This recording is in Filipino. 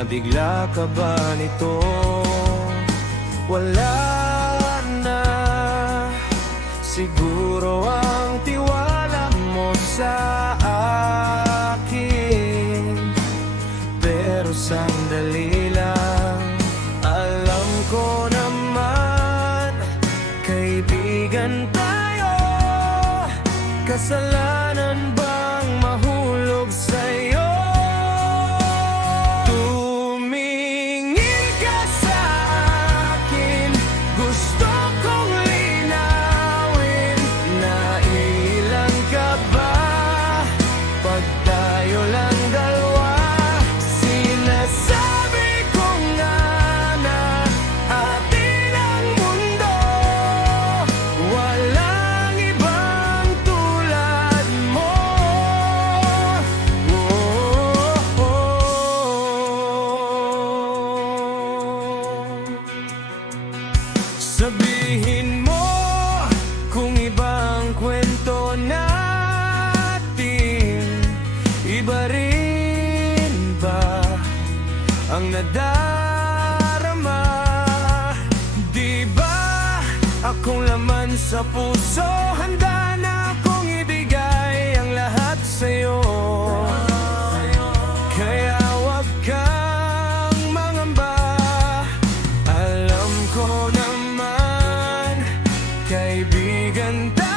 Nabigla ka ba nito? Wala na siguro ang tiwala mo sa akin. Pero sandali lang, alam ko naman kaibigan tayo. Kasalanan bang mahulog sa'yo? Tumingin ka sa akin, gusto kong linawin. Nailan ka ba pag tayo lang dalawa? Sinasabi ko nga na atin ang mundo, walang ibang tulad mo. Sabihin mo kung ibang kwento natin, iba rin ba ang nadarama? Di ba akong laman sa puso, handa na akong ibigay ang lahat sa'yo. Kaya wag kang mangamba, alam ko naman kaibigan tayo.